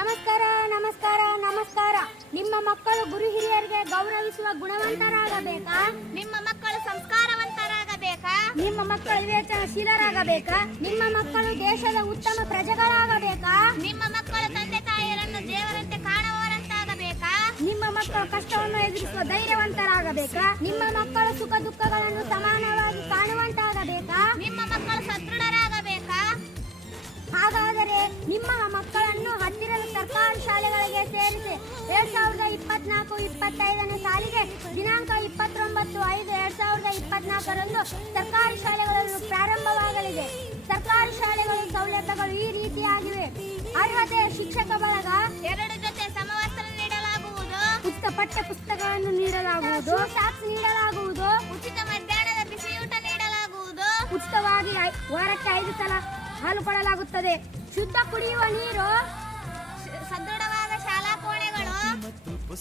ನಮಸ್ಕಾರ ನಮಸ್ಕಾರ ನಮಸ್ಕಾರ. ನಿಮ್ಮ ಮಕ್ಕಳು ಗುರು ಹಿರಿಯರಿಗೆ ಗೌರವಿಸುವ ಗುಣವಂತರಾಗಬೇಕಾ? ನಿಮ್ಮ ಮಕ್ಕಳು ಸಂಸ್ಕಾರವಂತರಾಗಬೇಕಾ? ನಿಮ್ಮ ಮಕ್ಕಳು ವಿವೇಚನಶೀಲರಾಗಬೇಕಾ? ನಿಮ್ಮ ಮಕ್ಕಳು ದೇಶದ ಉತ್ತಮ ಪ್ರಜೆಗಳಾಗಬೇಕಾ? ನಿಮ್ಮ ಮಕ್ಕಳು ತಂದೆ ತಾಯಿಯರನ್ನು ದೇವರಂತೆ ಕಾಣುವವರಂತಾಗಬೇಕಾ? ನಿಮ್ಮ ಮಕ್ಕಳು ಕಷ್ಟವನ್ನು ಎದುರಿಸುವ ಧೈರ್ಯವಂತರಾಗಬೇಕಾ? ನಿಮ್ಮ ಮಕ್ಕಳು ಸುಖ ದುಃಖಗಳನ್ನು ಸಮಾನವಾಗಿ ಕಾಣುವಂತಾಗಬೇಕಾ? ನಿಮ್ಮ ಮಕ್ಕಳು ಸದೃಢರಾಗಬೇಕಾ? ಹಾಗಾದರೆ ನಿಮ್ಮ ಮಕ್ಕಳನ್ನು ಹತ್ತಿರದ ಸರ್ಕಾರಿ ಶಾಲೆಗಳಿಗೆ ಸೇರಿಸಿ 2024-25ನೇ ಸಾಲಿಗೆ ದಿನಾಂಕ 29/5/2024ರಂದು ಸರ್ಕಾರಿ ಶಾಲೆಗಳು ಪ್ರಾರಂಭವಾಗಲಿದೆ. ಸರ್ಕಾರಿ ಶಾಲೆಗಳ ಸೌಲಭ್ಯಗಳು ಈ ರೀತಿಯಾಗಿವೆ. ಅರ್ಹತೆ: ಶಿಕ್ಷಕ ಬಳಗ, 2 ಜೊತೆ ಸಮವಸ್ತ್ರ ನೀಡಲಾಗುವುದು, ಉಚಿತ ಪಠ್ಯ ಪುಸ್ತಕಗಳನ್ನು ನೀಡಲಾಗುವುದು, ಸಾಕ್ಸ್ ನೀಡಲಾಗುವುದು, ಉಚಿತ ಮಧ್ಯಾಹ್ನದ ಬಿಸಿಯೂಟ ನೀಡಲಾಗುವುದು, ಉಚಿತವಾಗಿ ವಾರಕ್ಕೆ 5 ಸಲ ಹಾಲು ಕೊಡಲಾಗುತ್ತದೆ, ಶುದ್ಧ ಕುಡಿಯುವ ನೀರು, ಸದೃಢವಾದ ಶಾಲಾ ಕೋಣೆಗಳು,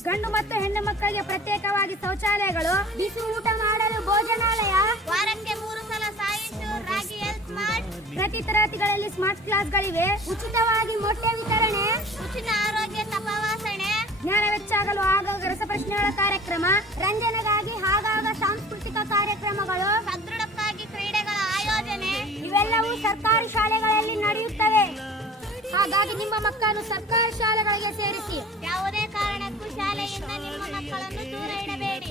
ಗಂಡು ಮತ್ತು ಹೆಣ್ಣು ಮಕ್ಕಳಿಗೆ ಪ್ರತ್ಯೇಕವಾಗಿ ಶೌಚಾಲಯಗಳು, ಬಿಸಿ ಊಟ ಮಾಡಲು ಭೋಜನಾಲಯ, ವಾರಕ್ಕೆ 3 ಸಲ ಸಾಯಿಸು ರಾಗಿ ಹೆಲ್ತ್ ಸ್ಮಾರ್ಟ್, ಪ್ರತಿ ತರಗತಿಗಳಲ್ಲಿ ಸ್ಮಾರ್ಟ್ ಕ್ಲಾಸ್ಗಳಿವೆ, ಉಚಿತವಾಗಿ ಮೊಟ್ಟೆ ವಿತರಣೆ, ಉಚಿತ ಆರೋಗ್ಯ ತಪಾಸಣೆ, ಜ್ಞಾನ ಹೆಚ್ಚಾಗಲು ಆಗಾಗ ರಸಪ್ರಶ್ನೆಗಳ ಕಾರ್ಯಕ್ರಮ, ರಂಜನೆಗಾಗಿ ಆಗಾಗ ಸಾಂಸ್ಕೃತಿಕ ಕಾರ್ಯಕ್ರಮಗಳು, ಸದೃಢಕ್ಕಾಗಿ ಕ್ರೀಡೆಗಳ ಆಯೋಜನೆ ಇವೆಲ್ಲವೂ ಸರ್ಕಾರಿ ಶಾಲೆಗಳಲ್ಲಿ ನಡೆಯುತ್ತವೆ. ಹಾಗಾಗಿ ನಿಮ್ಮ ಮಕ್ಕಳನ್ನು ಸರ್ಕಾರಿ ಶಾಲೆಗಳಿಗೆ ಸೇರಿಸಿ. ಯಾವುದೇ ಕಾರಣಕ್ಕೂ ಶಾಲೆಯಿಂದ ನಿಮ್ಮ ಮಕ್ಕಳನ್ನು ದೂರ ಇಡಬೇಡಿ.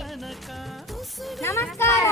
ನಮಸ್ಕಾರ.